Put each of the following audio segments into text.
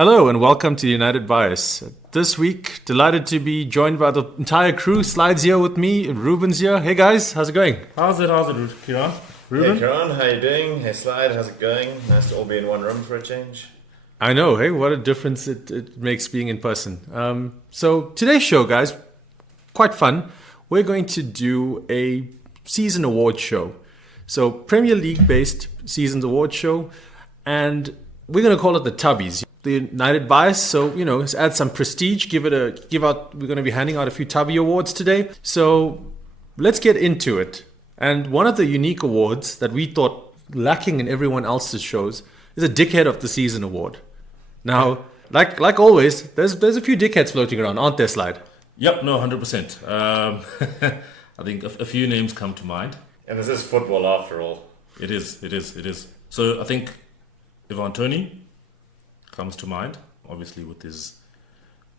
Hello and welcome to United Bias. This week, delighted to be joined by the entire crew. Slides here with me, Ruben's here. Hey guys, how's it going? How's it, Kieran? Ruben? Hey Kieran, how you doing? Hey Slide, how's it going? Nice to all be in one room for a change. I know, hey, what a difference it makes being in person. So today's show, guys, quite fun. We're going to do a season award show. So Premier League based seasons award show, and we're going to call it the Tubbies. The United Bias, so add some prestige. We're going to be handing out a few Tubby awards today. So let's get into it. And one of the unique awards that we thought lacking in everyone else's shows is a Dickhead of the Season award. Now, like always, there's a few dickheads floating around, aren't there, Slide? Yep, no, 100%. I think a few names come to mind. And this is football after all. It is. So I think Ivan Toney comes to mind, obviously with his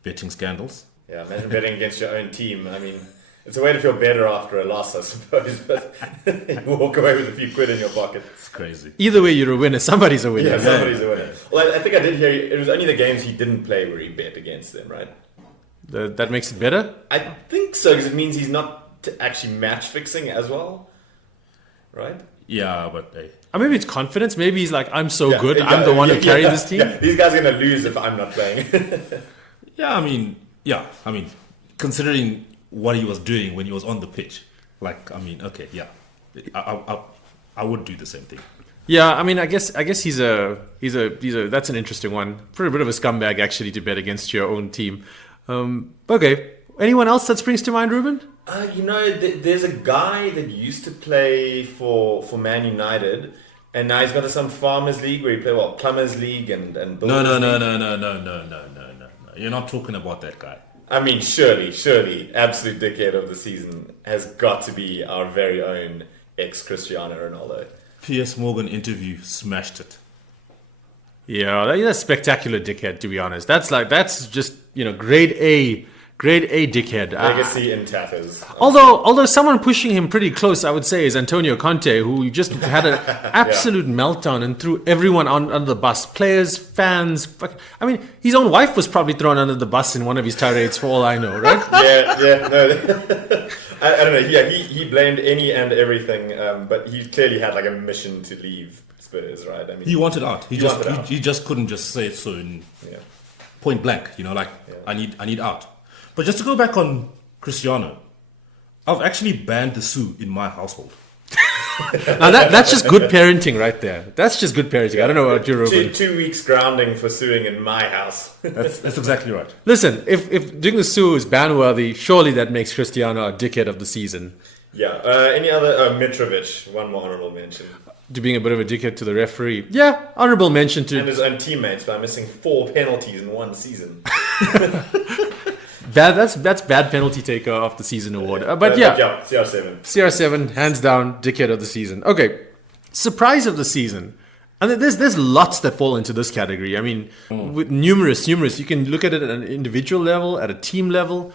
betting scandals. Yeah, imagine betting against your own team. I mean, it's a way to feel better after a loss, I suppose, but you walk away with a few quid in your pocket. It's crazy. Either way, you're a winner. Somebody's a winner. Yeah, somebody's a winner. Well, I think I did hear it was only the games he didn't play where he bet against them, right? That makes it better? I think so, because it means he's not actually match fixing as well, right? Yeah, but hey. Or maybe it's confidence. Maybe he's like, I'm so good. I'm the one who carried this team. Yeah. These guys are going to lose if I'm not playing. I mean, considering what he was doing when he was on the pitch, I would do the same thing. Yeah, I mean, I guess he's a that's an interesting one. Pretty bit of a scumbag actually to bet against your own team. Okay, anyone else that springs to mind, Ruben? There's a guy that used to play for Man United, and now he's got some Farmers League where he played Plumbers League and No. You're not talking about that guy. I mean, surely, absolute dickhead of the season has got to be our very own ex-Cristiano Ronaldo. Piers Morgan interview smashed it. Yeah, that's spectacular dickhead, to be honest. That's just grade A dickhead. Legacy in tatters. Although someone pushing him pretty close, I would say, is Antonio Conte, who just had an absolute meltdown and threw everyone under the bus. Players, fans. I mean, his own wife was probably thrown under the bus in one of his tirades, for all I know, right? No. I don't know. Yeah, he blamed any and everything, but he clearly had a mission to leave Spurs, right? I mean, he wanted out. He just couldn't just say it so in point blank. I need out. But just to go back on Cristiano, I've actually banned the sue in my household. Now that's just good parenting right there. That's just good parenting. I don't know about you, Ruben. 2 weeks grounding for suing in my house. That's exactly right. Listen, if doing the sue is ban-worthy, surely that makes Cristiano a dickhead of the season. Yeah. Any other? Mitrovic, one more honourable mention. To being a bit of a dickhead to the referee. Yeah, honourable mention to... And his own teammates by missing 4 penalties in one season. That's bad penalty taker of the season award. CR7, hands down, dickhead of the season. Okay, surprise of the season. And there's lots that fall into this category. I mean, with numerous. You can look at it at an individual level, at a team level.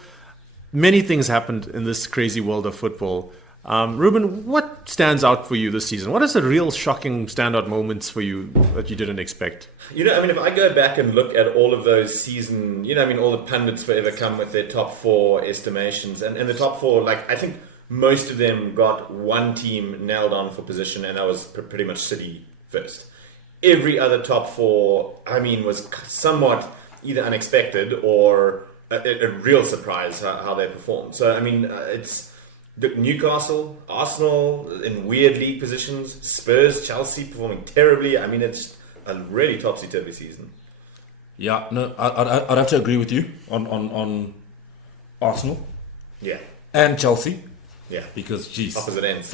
Many things happened in this crazy world of football. Ruben, what stands out for you this season? What is the real shocking standout moments for you that you didn't expect? If I go back and look at all of those season, all the pundits forever come with their top 4 estimations. And the top 4, I think most of them got one team nailed on for position, and that was pretty much City first. Every other top 4, was somewhat either unexpected or a real surprise how they performed. So, it's... Newcastle, Arsenal in weird league positions, Spurs, Chelsea performing terribly. It's a really topsy-turvy season. Yeah, no, I'd have to agree with you on Arsenal. Yeah. And Chelsea. Yeah. Because, geez. Opposite ends.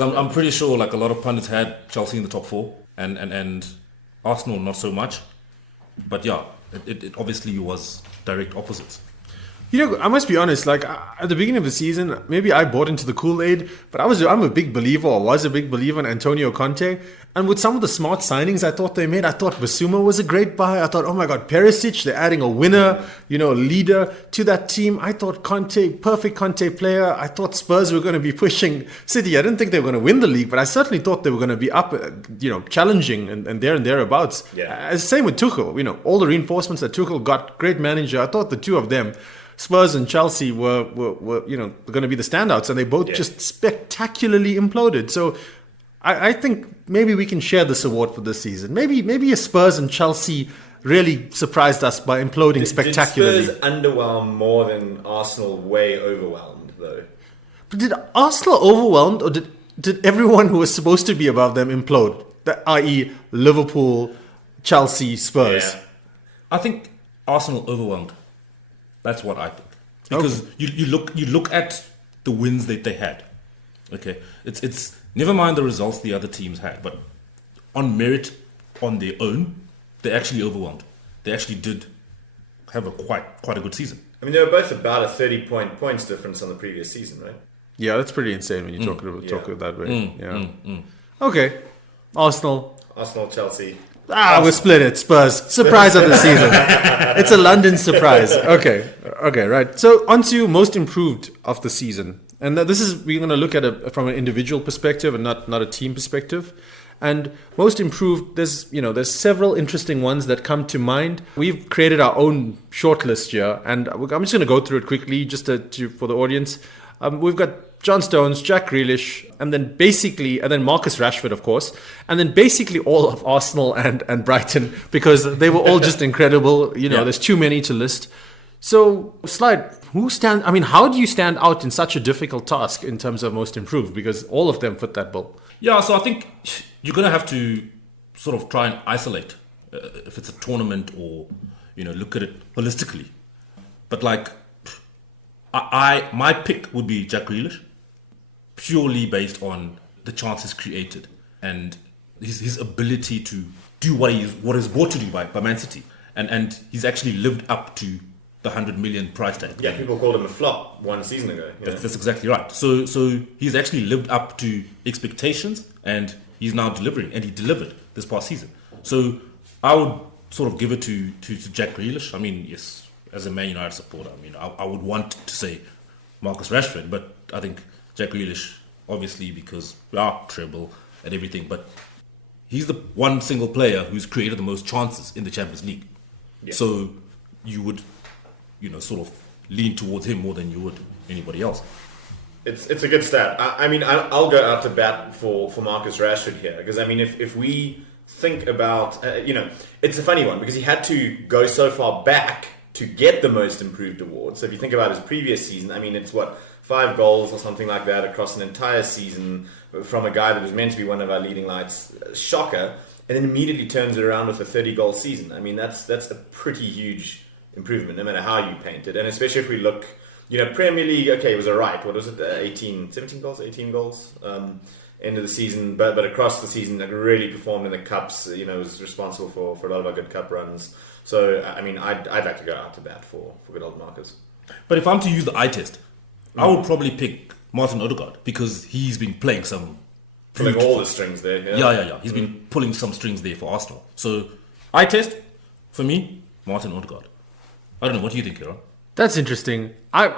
I'm pretty sure a lot of pundits had Chelsea in the top 4 and Arsenal not so much. But yeah, it obviously was direct opposites. I must be honest. Like at the beginning of the season, maybe I bought into the Kool-Aid, but I'm a big believer, or was a big believer in Antonio Conte. And with some of the smart signings I thought they made, I thought Basuma was a great buy. I thought, oh my God, Perisic, they're adding a winner, a leader to that team. I thought perfect Conte player. I thought Spurs were going to be pushing City. I didn't think they were going to win the league, but I certainly thought they were going to be up, challenging and there and thereabouts. Yeah. Same with Tuchel. All the reinforcements that Tuchel got, great manager. I thought the two of them, Spurs and Chelsea, were going to be the standouts, and they both just spectacularly imploded. So I think maybe we can share this award for this season. Maybe a Spurs and Chelsea really surprised us by imploding spectacularly. Did Spurs underwhelm more than Arsenal way overwhelmed, though? But did Arsenal overwhelmed, or did everyone who was supposed to be above them implode? I.e. Liverpool, Chelsea, Spurs. Yeah. I think Arsenal overwhelmed. That's what I think. Because you look at the wins that they had. Okay, it's never mind the results the other teams had, but on merit, on their own, they actually overwhelmed. They actually did have quite a good season. I mean, they were both about a 30-points difference on the previous season, right? Yeah, that's pretty insane when you talk it that way. Okay, Arsenal, Chelsea. We split it. Spurs. Surprise of the season. It's a London surprise. Okay, right. So on to most improved of the season. And we're going to look at it from an individual perspective and not a team perspective. And most improved, there's several interesting ones that come to mind. We've created our own shortlist here, and I'm just going to go through it quickly just for the audience. We've got John Stones, Jack Grealish, and then Marcus Rashford, of course, and then basically all of Arsenal and Brighton, because they were all just incredible. There's too many to list. So, Slide, how do you stand out in such a difficult task in terms of most improved? Because all of them fit that bill. Yeah, so I think you're going to have to sort of try and isolate if it's a tournament or, look at it holistically. But my pick would be Jack Grealish, purely based on the chances created and his ability to do what he's brought to do by Man City. And he's actually lived up to the 100 million price tag. Yeah, people called him a flop 1 season ago. That's exactly right. So he's actually lived up to expectations, and he's now delivering, and he delivered this past season. So I would sort of give it to Jack Grealish. I mean, yes, as a Man United supporter, I would want to say Marcus Rashford, but I think Jack Grealish, obviously, because treble and everything, but he's the one single player who's created the most chances in the Champions League. Yeah. So you would sort of lean towards him more than you would anybody else. It's a good stat. I'll go out to bat for Marcus Rashford here, because if we think about it's a funny one because he had to go so far back to get the most improved award. So if you think about his previous season, it's 5 goals or something like that across an entire season from a guy that was meant to be one of our leading lights. Shocker. And then immediately turns it around with a 30-goal season. That's a pretty huge improvement, no matter how you paint it. And especially if we look, Premier League, okay, it was alright. What was it? 18 goals, end of the season. But across the season, really performed in the cups. Was responsible for a lot of our good cup runs. So, I'd like to go out to bat for good old Marcus. But if I'm to use the eye test, I would probably pick Martin Odegaard, because he's been playing pulling all the strings there. Yeah. He's been pulling some strings there for Arsenal. So, eye test, for me, Martin Odegaard. I don't know. What do you think, Kieran? That's interesting. I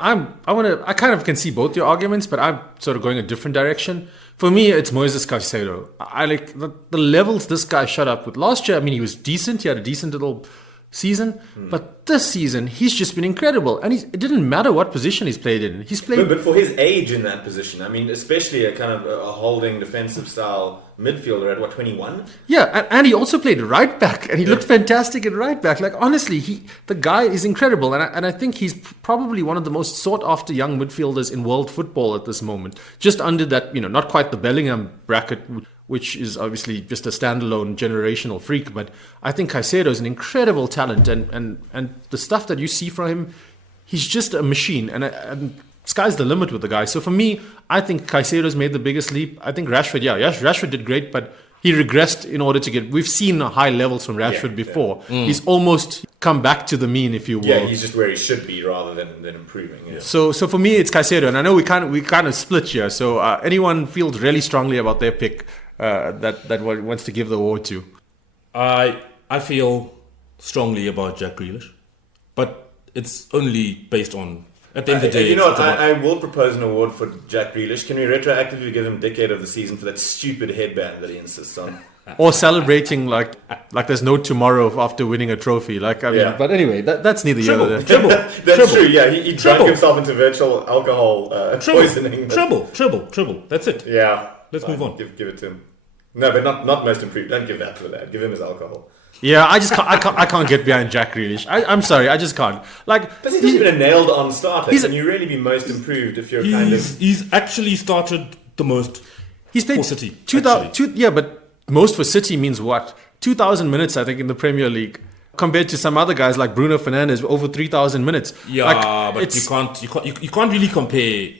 kind of can see both your arguments, but I'm sort of going a different direction. For me, it's Moises Caicedo. I like the levels this guy shot up with. Last year, he was decent. He had a decent little season, but this season he's just been incredible, and it didn't matter what position he's played in. He's played, but for his age in that position, especially a kind of a holding defensive style midfielder at 21. Yeah, and he also played right back, and he looked fantastic at right back. Like honestly, the guy is incredible, and I think he's probably one of the most sought after young midfielders in world football at this moment. Just under that, not quite the Bellingham bracket, which is obviously just a standalone generational freak. But I think Caicedo is an incredible talent, and the stuff that you see from him, he's just a machine, and sky's the limit with the guy. So for me, I think Caicedo's made the biggest leap. I think Rashford, Rashford did great, but he regressed in order to get. We've seen high levels from Rashford before. He's almost come back to the mean, if you will. Yeah, he's just where he should be rather than improving. Yeah. So for me, it's Caicedo, and I know we kind of split here. So anyone feels really strongly about their pick that wants to give the award to? I feel strongly about Jack Grealish, but it's only based on. At the end of the day, you know what? I will propose an award for Jack Grealish. Can we retroactively give him Dickhead of the season for that stupid headband that he insists on? Or celebrating like there's no tomorrow after winning a trophy. But anyway, that's neither here nor there. That's true. Yeah, he drank himself into virtual alcohol poisoning. Triple. That's it. Yeah, let's move on. Give it to him. No, but not most improved. Don't give that to the lad. Give him his alcohol. Yeah, I can't get behind Jack Grealish. I'm sorry, I just can't. But he's not even a nailed-on starter. Can you really be most improved if you're He's actually started the most. He's played for City. But most for City means what? 2,000 minutes, I think, in the Premier League, compared to some other guys like Bruno Fernandes, over 3,000 minutes. Yeah, but you can't really compare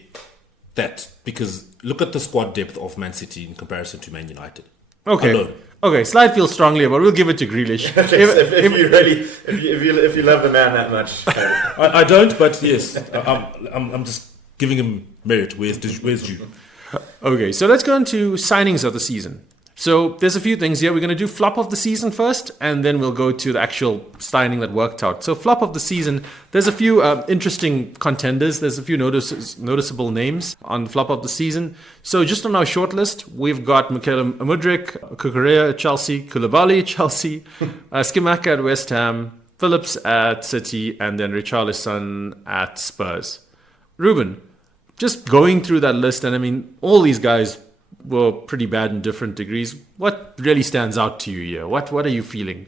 that, because look at the squad depth of Man City in comparison to Man United. Okay, Slide feels strongly about it. We'll give it to Grealish. if you love the man that much. I don't, but yes, I'm just giving him merit. Where's due? Okay, so let's go into signings of the season. So there's a few things here. We're going to do flop of the season first, and then we'll go to the actual signing that worked out. So flop of the season, there's a few interesting contenders. There's a few noticeable names on flop of the season. So just on our shortlist, we've got Mikel Mudryk, Cucurella at Chelsea, Koulibaly at Chelsea, Skimaka at West Ham, Phillips at City, and then Richarlison at Spurs. Ruben, just going through that list, and I mean, all these guys were pretty bad in different degrees. What really stands out to you here? What are you feeling?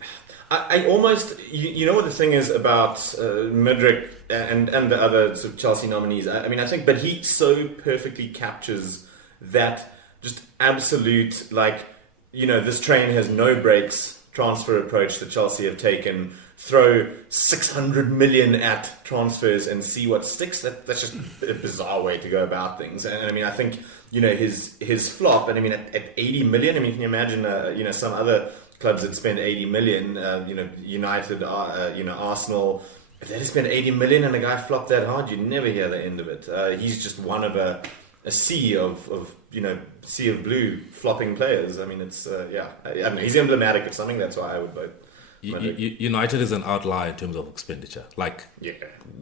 I almost, you know what the thing is about Mudryk and the other sort of Chelsea nominees. I mean, I think, but he so perfectly captures that just absolute, this train has no brakes transfer approach that Chelsea have taken. Throw 600 million at transfers and see what sticks. That's just a bizarre way to go about things. And I mean, I think, his flop, and I mean, at 80 million, I mean, can you imagine, some other clubs that spend 80 million, United, Arsenal, if they just spend 80 million and a guy flopped that hard, you'd never hear the end of it. He's just one of a sea of sea of blue flopping players. I mean, it's, I don't know, he's emblematic of something. That's why I would vote. United is an outlier in terms of expenditure.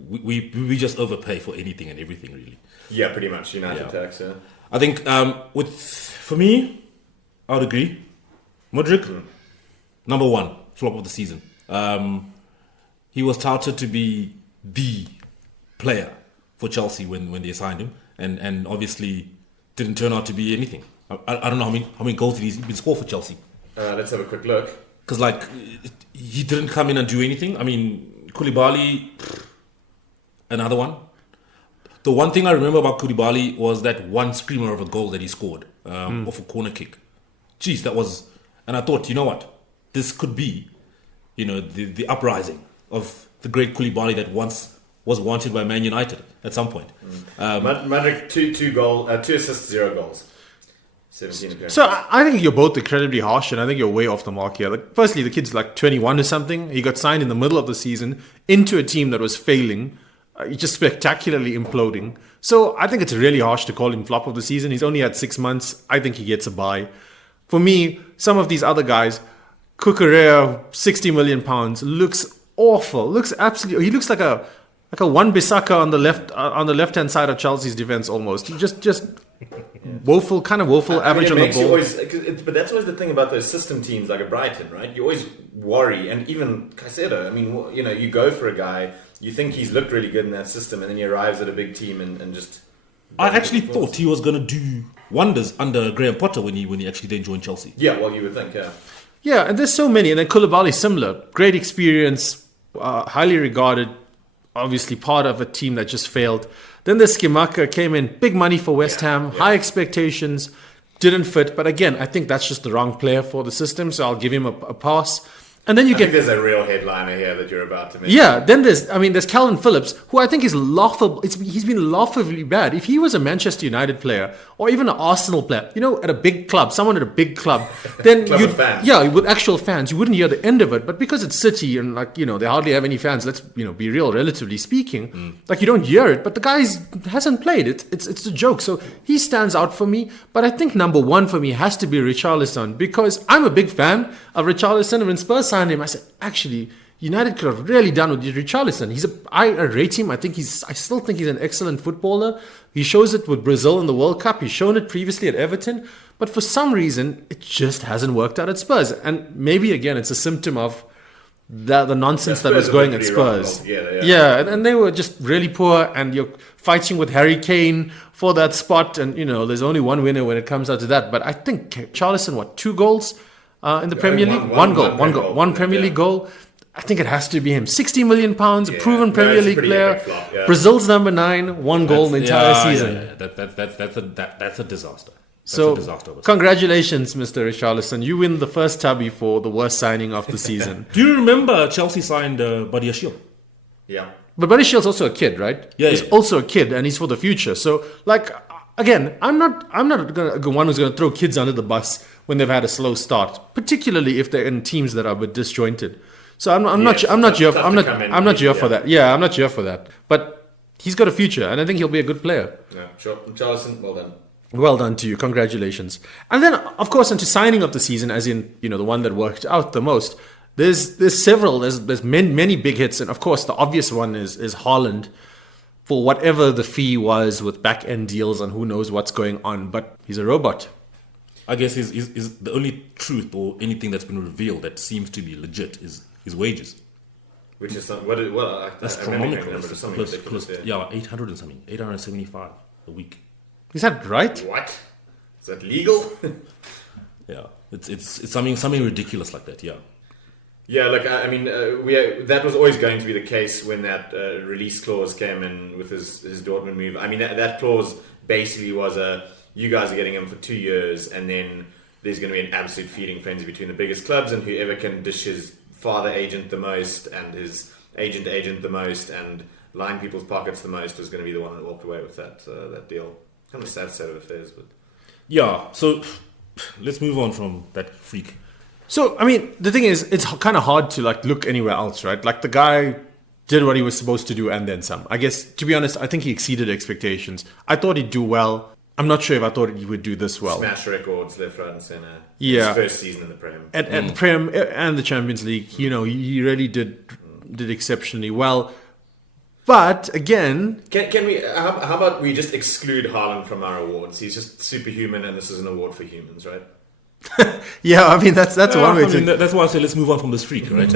We just overpay for anything and everything, really. Yeah, pretty much. United tax, yeah. I think for me, I would agree. Mudryk, number one flop of the season. He was touted to be the player for Chelsea when they signed him, and obviously didn't turn out to be anything. I don't know how many goals did he been scored for Chelsea. Let's have a quick look. Because he didn't come in and do anything. I mean, Koulibaly, another one. The one thing I remember about Koulibaly was that one screamer of a goal that he scored off a corner kick. Jeez, that was... And I thought, you know what? This could be, the uprising of the great Koulibaly that once was wanted by Man United at some point. Mudryk, two assists, 0 goals. 17 appearances. So I think you're both incredibly harsh, and I think you're way off the mark here. Firstly, the kid's 21 or something. He got signed in the middle of the season into a team that was failing. Just spectacularly imploding. So I think it's really harsh to call him flop of the season. He's only had 6 months. I think he gets a bye. For me, some of these other guys, Cucurella, 60 million pounds, looks awful. He looks like a Wan-Bissaka on the left hand side of Chelsea's defense almost. He just woeful, average on the ball. But that's always the thing about those system teams like a Brighton, right? You always worry, and even Caicedo. I mean, you go for a guy. You think he's looked really good in that system, and then he arrives at a big team and just... I actually thought he was going to do wonders under Graham Potter when he actually then joined Chelsea. Yeah, well, you would think, yeah. Yeah, and there's so many. And then Koulibaly, similar. Great experience, highly regarded, obviously part of a team that just failed. Then the Skimaka came in, big money for West Ham, high expectations, didn't fit. But again, I think that's just the wrong player for the system, so I'll give him a pass. And then you I get think there's a real headliner here that you're about to mention. Yeah, then there's Calvin Phillips, who I think is laughable. He's been laughably bad. If he was a Manchester United player or even an Arsenal player, at a big club, someone at a big club, then Club with fans. yeah, with actual fans, you wouldn't hear the end of it. But because it's City and they hardly have any fans. Let's be real, relatively speaking. You don't hear it. But the guy hasn't played it. It's a joke. So he stands out for me. But I think number one for me has to be Richarlison, because I'm a big fan of Richarlison. And when Spurs signed him, I said, actually, United could have really done with Richarlison. I rate him. I still think he's an excellent footballer. He shows it with Brazil in the World Cup. He's shown it previously at Everton. But for some reason, it just hasn't worked out at Spurs. And maybe, again, it's a symptom of the nonsense that was going at Spurs. Yeah, and they were just really poor. And you're fighting with Harry Kane for that spot. And, there's only one winner when it comes out to that. But I think Richarlison, 2 goals? In the Premier League, one Premier League goal. I think it has to be him. £60 million, a proven Premier League player. Brazil's number 9, 1 goal in the entire season. Yeah. That's a disaster. So, congratulations, Mr. Richarlison. You win the first Tubby for the worst signing of the season. Do you remember Chelsea signed Buddy Ashil? Yeah. But Buddy Ashil's also a kid, right? Yeah. He's also a kid, and he's for the future. So, again, I'm not the one who's going to throw kids under the bus when they've had a slow start, particularly if they're in teams that are a bit disjointed. So I'm not here for that. Yeah, I'm not here for that. But he's got a future, and I think he'll be a good player. Yeah, sure. Richarlison, well done. Well done to you. Congratulations. And then, of course, into signing of the season, as in the one that worked out the most. There's several. There's many big hits, and of course, the obvious one is Haaland, for whatever the fee was with back end deals and who knows what's going on. But he's a robot. I guess is the only truth or anything that's been revealed that seems to be legit is his wages. Which is that's astronomical. Yeah, 800 and something, 875 a week. Is that right? What? Is that legal? Yeah, it's something ridiculous like that. Yeah. Yeah, that was always going to be the case when that release clause came in with his Dortmund move. I mean, that clause basically was you guys are getting him for 2 years, and then there's going to be an absolute feeding frenzy between the biggest clubs, and whoever can dish his father agent the most and his agent the most and line people's pockets the most was going to be the one that walked away with that deal. Kind of a sad set of affairs, but yeah. So let's move on from that freak. So I mean, the thing is, it's kind of hard to look anywhere else, right? The guy did what he was supposed to do and then some. I guess, to be honest, I think he exceeded expectations. I thought he'd do well. I'm not sure if I thought he would do this well. Smash records left, right, and center. Yeah, his first season in the Prem. At the Prem and the Champions League, he really did exceptionally well. But again, can we? How about we just exclude Haaland from our awards? He's just superhuman, and this is an award for humans, right? Yeah, I mean that's one way to. That's why I say let's move on from this freak, right?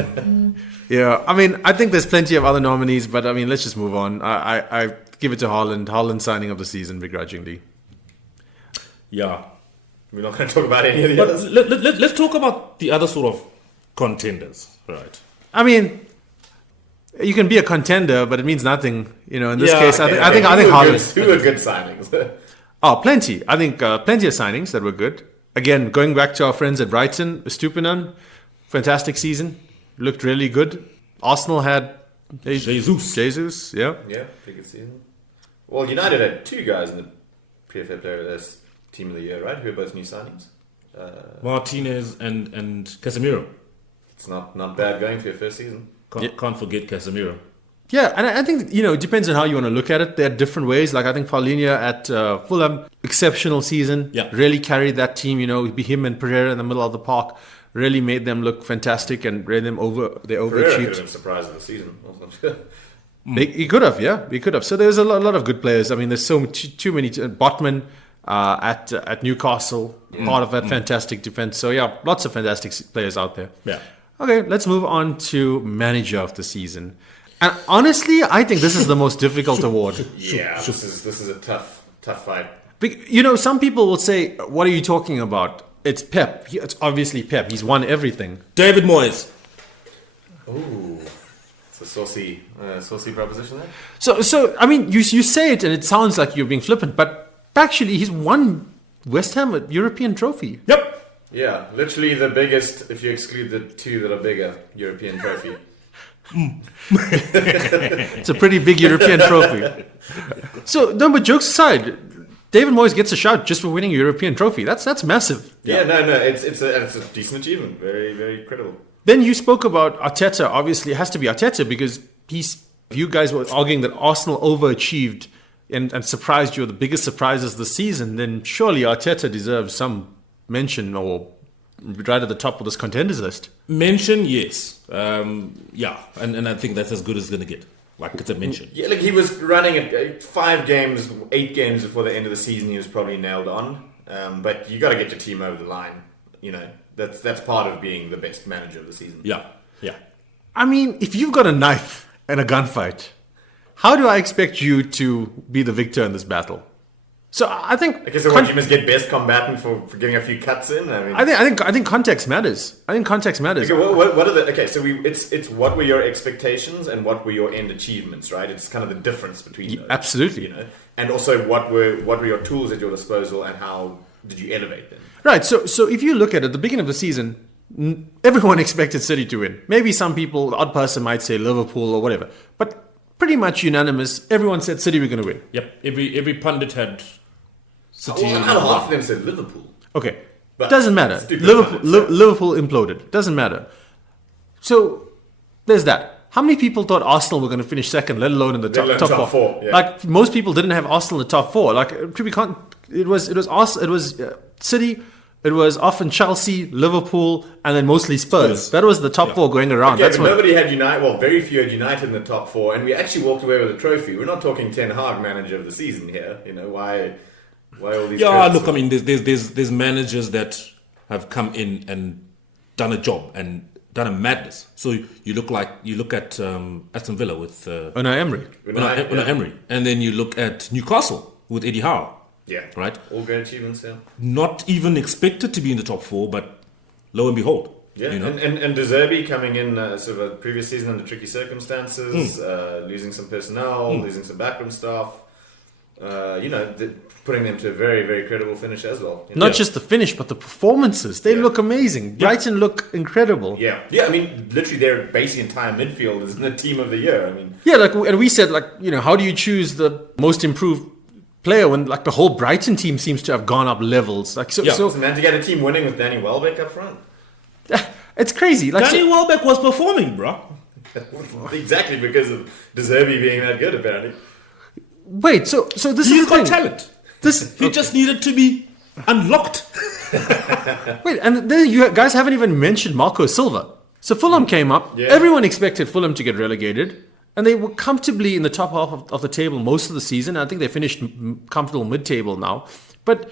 Yeah, I mean I think there's plenty of other nominees, but I mean let's just move on. I give it to Haaland. Haaland signing of the season begrudgingly. Yeah, we're not going to talk about any of the others. Let's talk about the other sort of contenders, right? I mean, you can be a contender, but it means nothing. In this case, okay, I think Haaland. Who were good signings? Plenty. I think plenty of signings that were good. Again, going back to our friends at Brighton, Estupinan, fantastic season, looked really good. Arsenal had Jesus, yeah. Yeah, pretty good season. Well, United had 2 guys in the PFA Player of the Team of the Year, right? Who are both new signings. Martinez and Casemiro. It's not bad going for your first season. Can't forget Casemiro. Yeah, and I think, it depends on how you want to look at it. There are different ways. I think Paulinho at Fulham, exceptional season. Yeah. Really carried that team. Him and Pereira in the middle of the park really made them look fantastic and ran them over. They overachieved. Pereira could have been surprise of the season. He could have, yeah. He could have. So there's a lot of good players. I mean, there's too many. Botman at Newcastle, part of that fantastic defense. So, yeah, lots of fantastic players out there. Yeah. Okay, let's move on to manager of the season. And honestly, I think this is the most difficult award. Yeah, this is a tough fight. Some people will say, "What are you talking about? It's Pep. It's obviously Pep. He's won everything." David Moyes. Ooh, it's a saucy proposition there. So I mean, you say it and it sounds like you're being flippant, but actually, he's won West Ham a European trophy. Yep. Yeah, literally the biggest, if you exclude the two that are bigger, European trophy. It's a pretty big European trophy. So, no, but jokes aside, David Moyes gets a shout just for winning a European trophy. That's massive. Yeah, no, it's a decent achievement. Very, very credible. Then you spoke about Arteta. Obviously, it has to be Arteta because you guys were arguing that Arsenal overachieved and surprised you, the biggest surprises this season. Then surely Arteta deserves some mention or right at the top of this contenders list. Mention, yes. Yeah, and I think that's as good as it's going to get. Like, it's a mention. Yeah, like he was running at 8 games before the end of the season. He was probably nailed on. But you got to get your team over the line. You know, that's part of being the best manager of the season. Yeah. I mean, if you've got a knife and a gunfight, how do I expect you to be the victor in this battle? So I think. Okay, so what, you must get best combatant for getting a few cuts in. I think context matters. Okay, what are the? Okay, so it's what were your expectations and what were your end achievements, right? It's kind of the difference between those. Absolutely. You know, and also what were your tools at your disposal and how did you elevate them? Right. So if you look at it, at the beginning of the season, everyone expected City to win. Maybe some people, the odd person might say Liverpool or whatever, but pretty much unanimous. Everyone said City were going to win. Yep. Every pundit had City. Well, half of them said Liverpool. Okay. But doesn't matter. Liverpool imploded. Doesn't matter. So there's that. How many people thought Arsenal were going to finish second, let alone in the top four? Yeah. Like most people didn't have Arsenal in the top four. Like it was City. It was often Chelsea, Liverpool, and then mostly Spurs. That was the top four going around. Okay, but nobody had United. Well, very few had United in the top four, and we actually walked away with a trophy. We're not talking Ten Hag manager of the season here. You know why all these? Yeah, look, I mean, there's managers that have come in and done a job and done a madness. So you look at Aston Villa with Unai Emery. Unai Emery, and then you look at Newcastle with Eddie Howe. Yeah. Right? All great achievements, yeah. Not even expected to be in the top four, but lo and behold. Yeah, you know? and De Zerbi coming in sort of a previous season under tricky circumstances, losing some personnel, losing some backroom staff, putting them to a very, very credible finish as well. Not just the finish, but the performances. They look amazing. Brighton look incredible. Yeah, I mean, literally their basic entire midfield is in the team of the year. I mean, yeah, and we said, how do you choose the most improved player when the whole Brighton team seems to have gone up levels? And then to get a team winning with Danny Welbeck up front. It's crazy. Danny Welbeck was performing, bro. Exactly, because of De Zerbi being that good, apparently. Wait, so this He's is got talent. He just needed to be unlocked. Wait, and then you guys haven't even mentioned Marco Silva. So Fulham came up. Yeah. Everyone expected Fulham to get relegated. And they were comfortably in the top half of the table most of the season. I think they finished comfortable mid-table now. But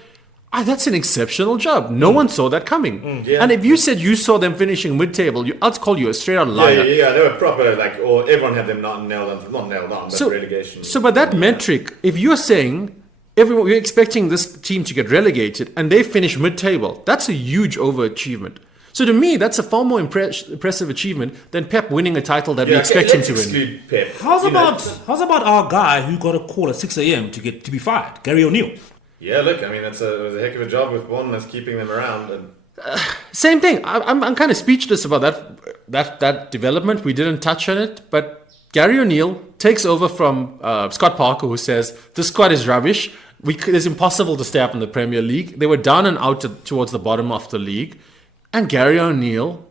that's an exceptional job. No one saw that coming. Yeah. And if you said you saw them finishing mid-table, I'd call you a straight-out liar. Yeah, they were proper, or everyone had them not nailed on, but relegation. So by that metric, if you're saying you're expecting this team to get relegated and they finish mid-table, that's a huge overachievement. So to me, that's a far more impressive achievement than Pep winning a title that we expect him to win. Pep. How's about our guy who got a call at 6 a.m. to be fired, Gary O'Neill? Yeah, look, I mean, it was a heck of a job with Bournemouth keeping them around. Same thing. I'm kind of speechless about that development. We didn't touch on it, but Gary O'Neill takes over from Scott Parker, who says this squad is rubbish. It's impossible to stay up in the Premier League. They were down and out towards the bottom of the league. And Gary O'Neill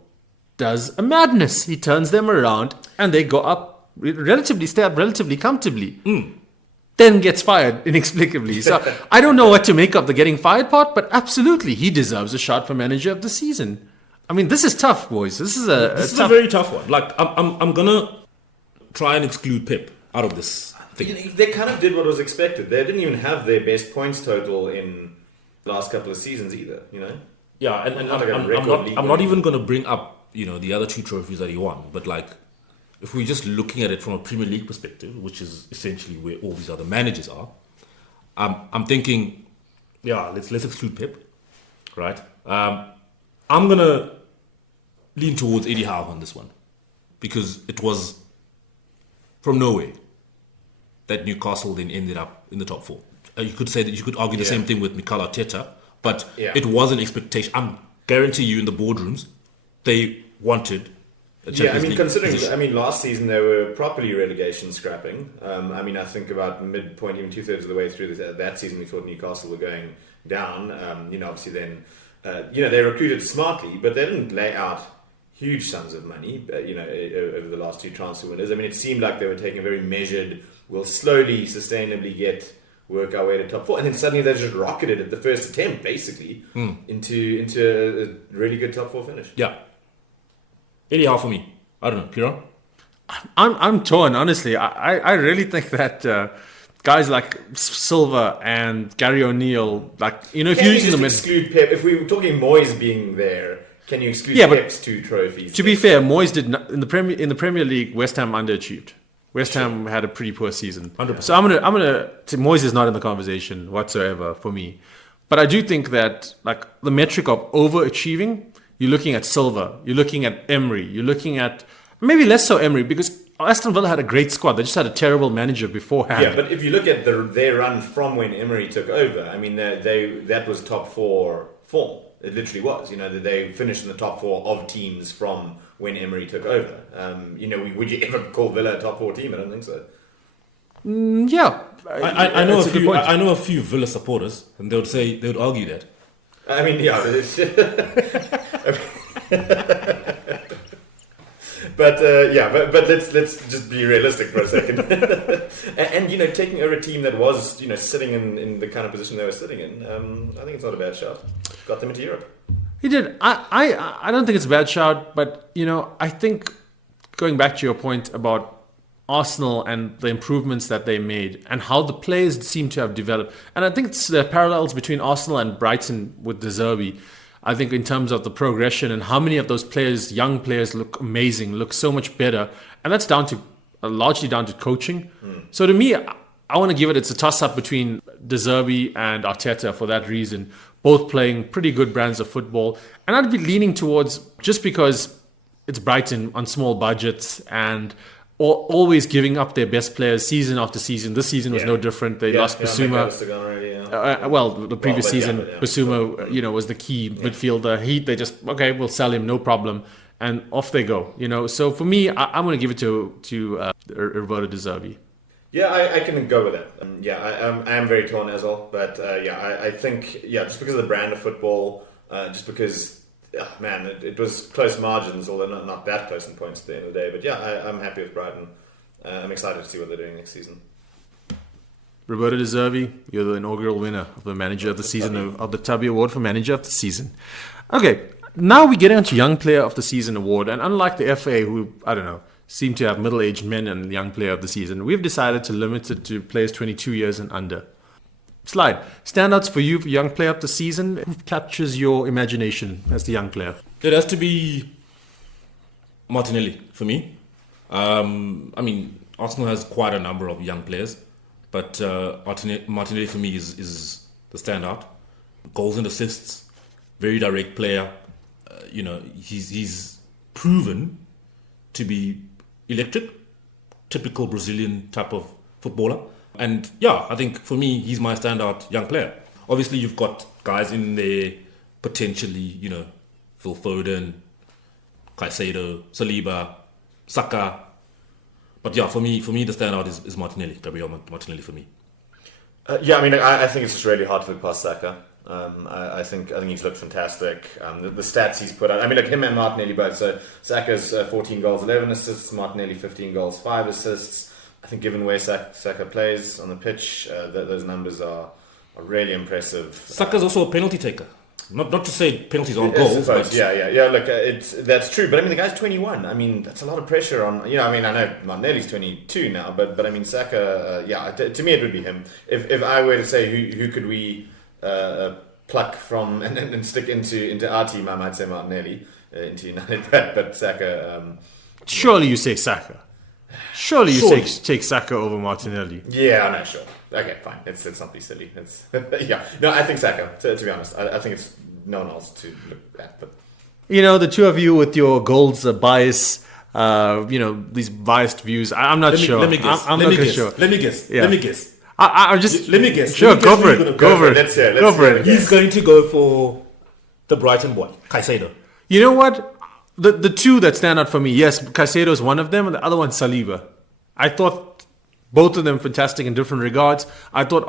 does a madness. He turns them around and they go up, stay up relatively comfortably. Then gets fired inexplicably. So I don't know what to make of the getting fired part, but absolutely he deserves a shot for manager of the season. I mean, this is tough, boys. This is a very tough one. I'm gonna try and exclude Pep out of this thing. They kind of did what was expected. They didn't even have their best points total in the last couple of seasons either, you know? Yeah, and I'm not even going to bring up, the other two trophies that he won. But if we're just looking at it from a Premier League perspective, which is essentially where all these other managers are, I'm thinking, let's exclude Pep, right? I'm going to lean towards Eddie Howe on this one because it was from nowhere that Newcastle then ended up in the top four. You could argue the same thing with Mikel Arteta. But it was an expectation. guarantee you in the boardrooms, they wanted a Champions League considering, position. last season they were properly relegation scrapping. I think about midpoint, even 2/3 of the way through that season, we thought Newcastle were going down. Obviously then, they recruited smartly, but they didn't lay out huge sums of money, over the last two transfer windows. It seemed like they were taking a very measured, we'll slowly, sustainably work our way to top four, and then suddenly they just rocketed at the first attempt, basically, into a really good top four finish. Yeah. Anyhow, for me, I don't know, Kieran? I'm torn, honestly. I really think that guys like Silva and Gary O'Neill, if Can you're you using them, exclude Pep? If we were talking Moyes being there, can you exclude Pep's two trophies? To be fair, Moyes did not, in the Premier League. West Ham underachieved. West Ham had a pretty poor season. 100%. So I'm gonna. Moyes is not in the conversation whatsoever for me, but I do think that the metric of overachieving, you're looking at Silva, you're looking at Emery, you're looking at maybe less so Emery because Aston Villa had a great squad. They just had a terrible manager beforehand. Yeah, but if you look at their run from when Emery took over, that was top four form. It literally was. They finished in the top four of teams from when Emery took over. Would you ever call Villa a top four team? I don't think so. Yeah, I know a few Villa supporters, and they would argue that. But let's just be realistic for a second. and taking over a team that was sitting in the kind of position they were sitting in, I think it's not a bad shot. Got them into Europe. He did. I don't think it's a bad shout, but I think going back to your point about Arsenal and the improvements that they made and how the players seem to have developed, and I think it's the parallels between Arsenal and Brighton with De Zerbi. I think in terms of the progression and how many of those players, young players, look amazing, look so much better, and that's largely down to coaching. So to me, I want to give it's a toss-up between De Zerbi and Arteta for that reason, both playing pretty good brands of football, and I'd be leaning towards, just because it's Brighton on small budgets and always giving up their best players season after season. This season was no different. They lost Basuma. The previous season, Basuma, was the key midfielder. They just, we'll sell him, no problem, and off they go. So for me, I'm going to give it to Roberto De Zerbi. Yeah, I can go with that. I am very torn as well, but I think just because of the brand of football, just because. It was close margins, although not that close in points at the end of the day. But I'm happy with Brighton. I'm excited to see what they're doing next season. Roberto De Zerbi, you're the inaugural winner of the Manager of the Season, of the Tubby Award for Manager of the Season. Okay, now we get into Young Player of the Season award, and unlike the FA, who, seem to have middle-aged men and Young Player of the Season, we've decided to limit it to players 22 years and under. Slide. Standouts for you for Young Player of the Season. Who captures your imagination as the young player? It has to be Martinelli for me. Arsenal has quite a number of young players, but Martinelli for me is the standout. Goals and assists, very direct player. He's proven to be electric, typical Brazilian type of footballer. And I think for me, he's my standout young player. Obviously, you've got guys in there, potentially, Phil Foden, Caicedo, Saliba, Saka. But for me, the standout is Martinelli, Gabriel Martinelli for me. I think it's just really hard to look past Saka. I think he's looked fantastic. The stats he's put out. Him and Martinelli both. So Saka's 14 goals, 11 assists. Martinelli 15 goals, 5 assists. I think given where Saka plays on the pitch, those numbers are really impressive. Saka's also a penalty taker. Not to say penalties aren't goals. But Look, that's true. But the guy's 21. That's a lot of pressure on. I know Martinelli's 22 now, but Saka. To me, it would be him. If I were to say who could we pluck from and stick into our team, I might say Martinelli into United. But Saka. Surely you say Saka. Surely you take Saka over Martinelli. Yeah, I'm not sure. Okay, fine. Let's not be silly. No, I think Saka. To be honest, I think it's no one else to look at. But the two of you with your goals bias, these biased views. I'm not sure. Let me guess. I'm not sure. Let me guess. Yeah. Let me guess. I'm just. Let me guess. Sure, go for it. Go for it. Let's hear Go for it. He's going to go for The Brighton boy, Caicedo. You know what? The two that stand out for me, yes, Caicedo is one of them, and the other one's Saliba. I thought both of them fantastic in different regards. I thought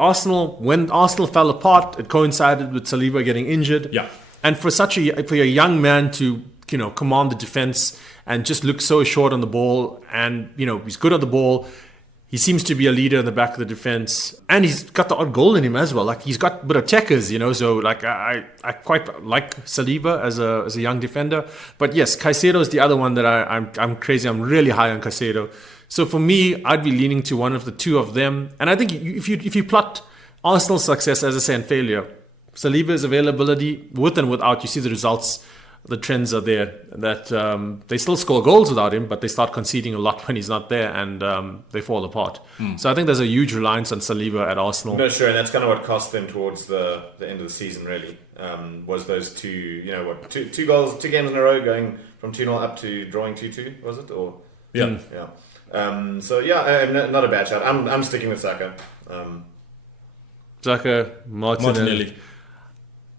when Arsenal fell apart, it coincided with Saliba getting injured. Yeah. And for a young man to command the defense and just look so short on the ball, and he's good on the ball. He seems to be a leader in the back of the defense, and he's got the odd goal in him as well. Like, he's got a bit of checkers, So like I quite like Saliba as a young defender. But yes, Caicedo is the other one that I'm crazy. I'm really high on Caicedo. So for me, I'd be leaning to one of the two of them. And I think if you plot Arsenal's success, as I say, and failure, Saliba's availability with and without, you see the results. The trends are there that they still score goals without him, but they start conceding a lot when he's not there, and they fall apart. So I think there's a huge reliance on Saliba at Arsenal. No, sure, and that's kind of what cost them towards the end of the season, really, was those two goals, 2 games in a row, going from 2-0 up to drawing 2-2, was it? Or Yeah. Not a bad shot. I'm sticking with Saka. Saka, Martinelli.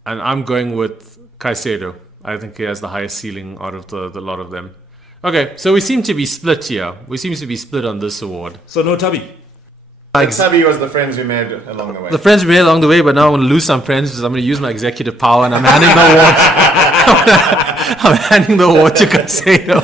And I'm going with Caicedo. I think he has the highest ceiling out of the lot of them. Okay, so we seem to be split here. We seem to be split on this award. So no Tubby. Tubby was the friends we made along the way. The friends we made along the way, but now I'm going to lose some friends because I'm going to use my executive power and I'm handing the award. I'm handing the award to Caicedo.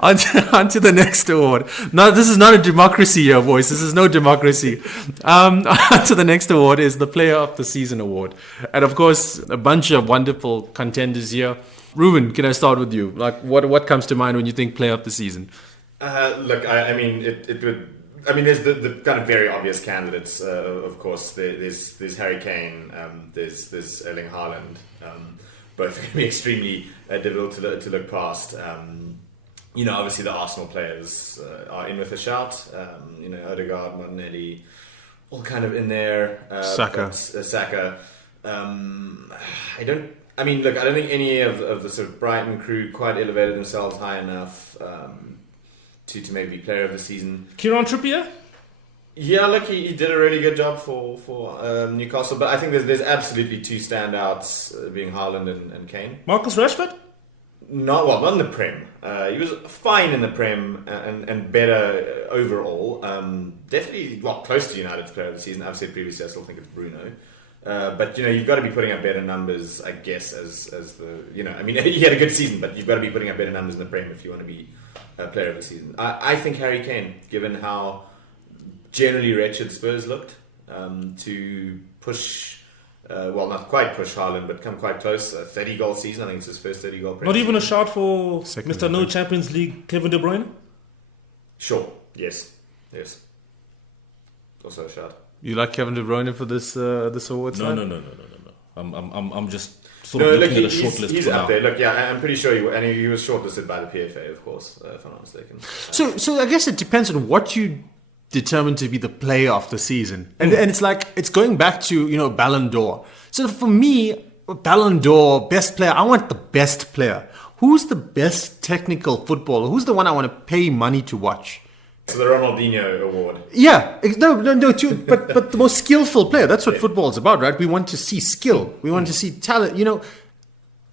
on to the next award. No, this is not a democracy here, boys. This is no democracy. On to the next award is the Player of the Season award. And of course, a bunch of wonderful contenders here. Ruben, can I start with you? Like, what comes to mind when you think Player of the Season? Look, I mean, it would. I mean, there's the kind of very obvious candidates. Of course, there's Harry Kane. There's Erling Haaland. Both going to be extremely difficult to look past. Obviously the Arsenal players are in with a shout. Odegaard, Martinelli, all kind of in there. Saka. Saka. I don't think any of the sort of Brighton crew quite elevated themselves high enough to maybe be Player of the Season. Kieran Trippier? Yeah, look, he did a really good job for Newcastle, but I think there's absolutely two standouts, being Haaland and Kane. Marcus Rashford? Not in the Prem. He was fine in the Prem and better overall. Definitely, close to United's Player of the Season. I've said previously, I still think it's Bruno. But you've got to be putting up better numbers, I guess, as the he had a good season, but you've got to be putting up better numbers in the Prem if you want to be Player of the Season. I think Harry Kane, given how generally wretched Spurs looked, to push, not quite push Haaland, but come quite close. A 30-goal season, I think it's his first 30-goal. Not even a shout for Mr. No Champions League, Kevin De Bruyne? Sure, yes. Also a shout. You like Kevin De Bruyne for this award? No. I'm just sort of looking at a short list. He's for up now. there. Look, yeah, I'm pretty sure he was shortlisted by the PFA, of course, if I'm not mistaken. So I guess it depends on what you determined to be the player of the season. And it's like, it's going back to, Ballon d'Or. So for me, Ballon d'Or, best player, I want the best player. Who's the best technical footballer? Who's the one I want to pay money to watch? So the Ronaldinho award. Yeah, but the most skillful player. That's what football is about, right? We want to see skill. We want to see talent,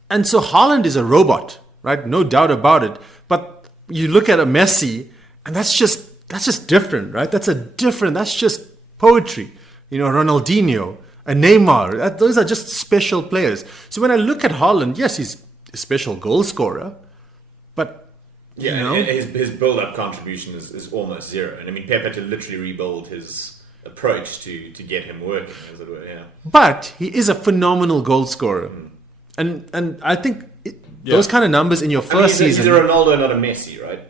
And so Haaland is a robot, right? No doubt about it. But you look at a Messi, and that's just different, right? That's just poetry. Ronaldinho, a Neymar, those are just special players. So when I look at Haaland, yes, he's a special goal scorer, but his build-up contribution is almost zero. And I mean, Pep had to literally rebuild his approach to get him working, as it were. Yeah. But he is a phenomenal goal scorer, and I think those kind of numbers in your first season. He's a Ronaldo, not a Messi, right?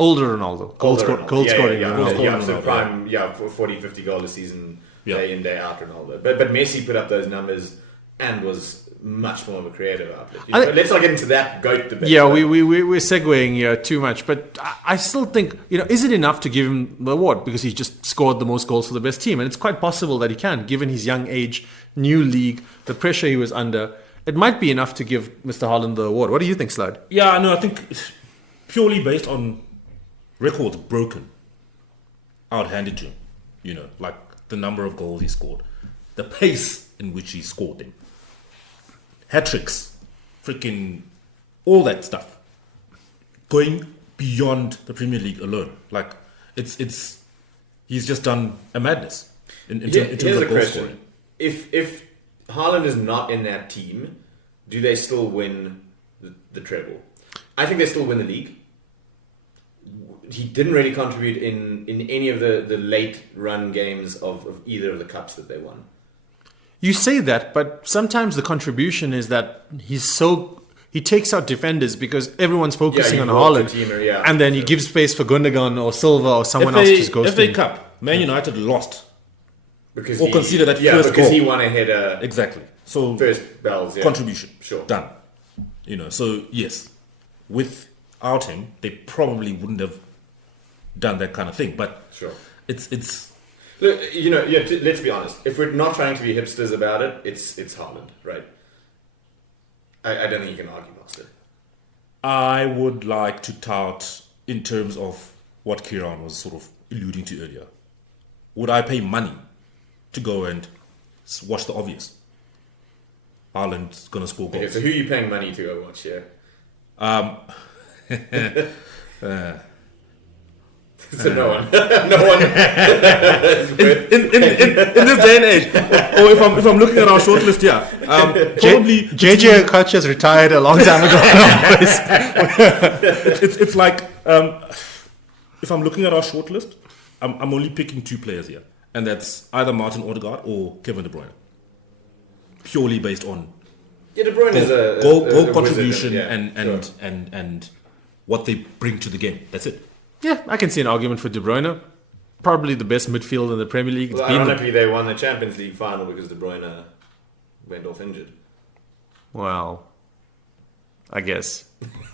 Older Ronaldo. Goal scoring Ronaldo. Yeah, so prime, 40, 50 goal a season, day in, day out Ronaldo. But Messi put up those numbers and was much more of a creative outlet. Let's not get into that GOAT debate. Yeah, we're segueing here too much. But I still think, is it enough to give him the award because he just scored the most goals for the best team? And it's quite possible that he can, given his young age, new league, the pressure he was under. It might be enough to give Mr. Haaland the award. What do you think, Slide? Yeah, no, I think it's purely based on records broken, I would hand it to him. Like the number of goals he scored. the pace in which he scored them. Hat-tricks, freaking all that stuff. Going beyond the Premier League alone. Like, it's he's just done a madness in terms of goal scoring. If Haaland is not in that team, do they still win the treble? I think they still win the league. He didn't really contribute in any of the late run games of either of the cups that they won. You say that, but sometimes the contribution is that he takes out defenders because everyone's focusing on Haaland, and then he gives space for Gundogan or Silva or someone else just goes. FA Cup, Man United lost because consider that first goal. because he won a header. Exactly. So first bells, contribution, sure, done. So yes, without him, they probably wouldn't have done that kind of thing. But sure, it's. Look, let's be honest. If we're not trying to be hipsters about it, it's Haaland, right? I don't think you can argue past it. I would like to tout in terms of what Kieran was sort of alluding to earlier. Would I pay money to go and watch the obvious? Haaland's gonna score goals. Okay, so who are you paying money to go watch here? So no one. No one. in this day and age, or if I'm looking at our shortlist here, probably JJ Okocha's retired a long time ago. it's like if I'm looking at our shortlist, I'm only picking two players here, and that's either Martin Odegaard or Kevin De Bruyne, purely based on De Bruyne is a goal contribution sure. and what they bring to the game. That's it. Yeah, I can see an argument for De Bruyne. Probably the best midfield in the Premier League. Well, ironically, they won the Champions League final because De Bruyne went off injured. Well, I guess.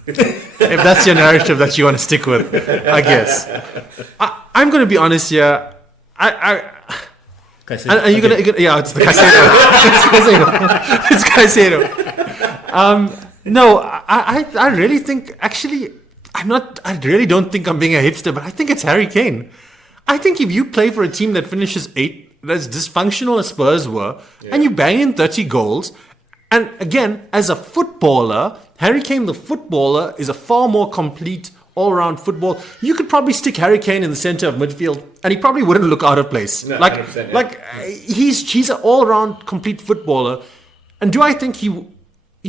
If that's your narrative that you want to stick with, I guess. I'm going to be honest here. Are you going to... Yeah, it's the Caicedo. It's Caicedo. No, I really think... Actually... I really don't think I'm being a hipster, but I think it's Harry Kane. I think if you play for a team that finishes 8th, as dysfunctional as Spurs were, and you bang in 30 goals, and again, as a footballer, Harry Kane, the footballer, is a far more complete all-round football. You could probably stick Harry Kane in the center of midfield, and he probably wouldn't look out of place. No, 100%, he's an all-round complete footballer. And do I think he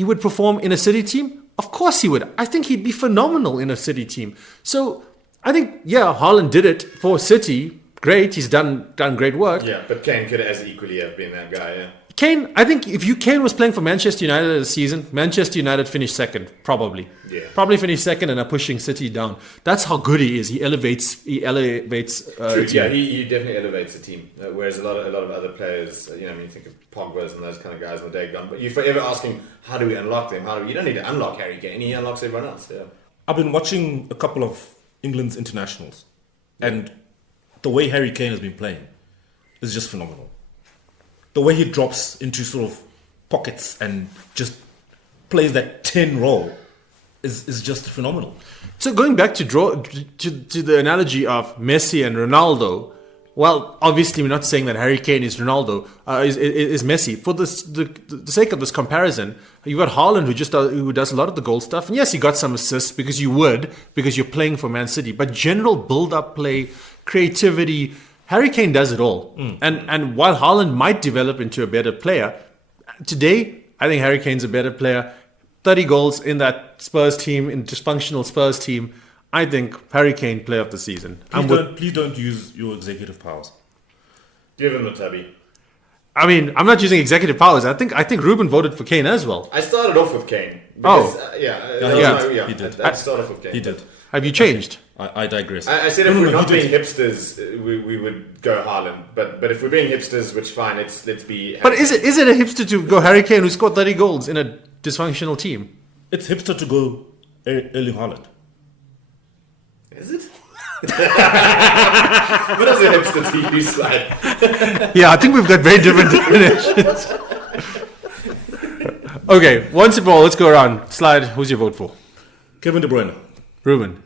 would perform in a City team? Of course he would. I think he'd be phenomenal in a City team. So I think, Haaland did it for City. Great. He's done great work. Yeah, but Kane could as equally have been that guy, yeah. Kane, I think if Kane was playing for Manchester United this season, Manchester United finished second, probably. Yeah. Probably finished second and are pushing City down. That's how good he is. He elevates True, team. he definitely elevates the team. Whereas a lot of other players, you think of Pogba's and those kind of guys on the day gone. But you're forever asking, how do we unlock them? You don't need to unlock Harry Kane. He unlocks everyone else. Yeah. I've been watching a couple of England's internationals, and the way Harry Kane has been playing is just phenomenal. The way he drops into sort of pockets and just plays that 10 role is just phenomenal. So going back to the analogy of Messi and Ronaldo, well, obviously we're not saying that Harry Kane is Ronaldo, is Messi. For the sake of this comparison, you've got Haaland who does a lot of the goal stuff. And yes, he got some assists because you're playing for Man City. But general build-up play, creativity, Harry Kane does it all. And while Haaland might develop into a better player, today, I think Harry Kane's a better player. 30 goals in that Spurs team, in dysfunctional Spurs team. I think Harry Kane player of the season. Please don't use your executive powers. Give him the Tubby. I mean, I'm not using executive powers. I think Ruben voted for Kane as well. I started off with Kane. Because, he did. I started off with Kane. He did. Have you changed? I digress. I said if we're not being hipsters, we would go Haaland. But if we're being hipsters, which fine, let's be. But is it a hipster to go Harry Kane who scored 30 goals in a dysfunctional team? It's hipster to go Erling Haaland. Is it? What is a hipster to you, Slide? Yeah, I think we've got very different definitions. Okay, once and for all, let's go around. Slide, who's your vote for? Kevin De Bruyne. Ruben.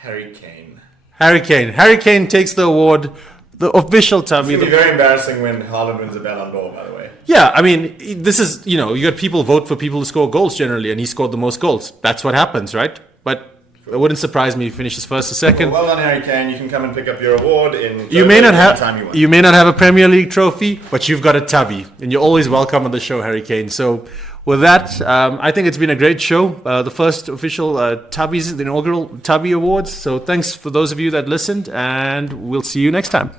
Harry Kane. Harry Kane. Harry Kane takes the award The official Tubby. It's going to be very embarrassing when Haaland wins a Ballon d'Or, by the way. Yeah, I mean, this is, you got people vote for people who score goals generally, and he scored the most goals. That's what happens, right? But it wouldn't surprise me if he finishes first or second. Well done, Harry Kane. You can come and pick up your award in You may not anytime you have want. you may not have a Premier League trophy, but you've got a Tubby, and you're always welcome on the show, Harry Kane. So with that, I think it's been a great show. The first official Tubbies, the inaugural Tubby Awards. So thanks for those of you that listened, and we'll see you next time.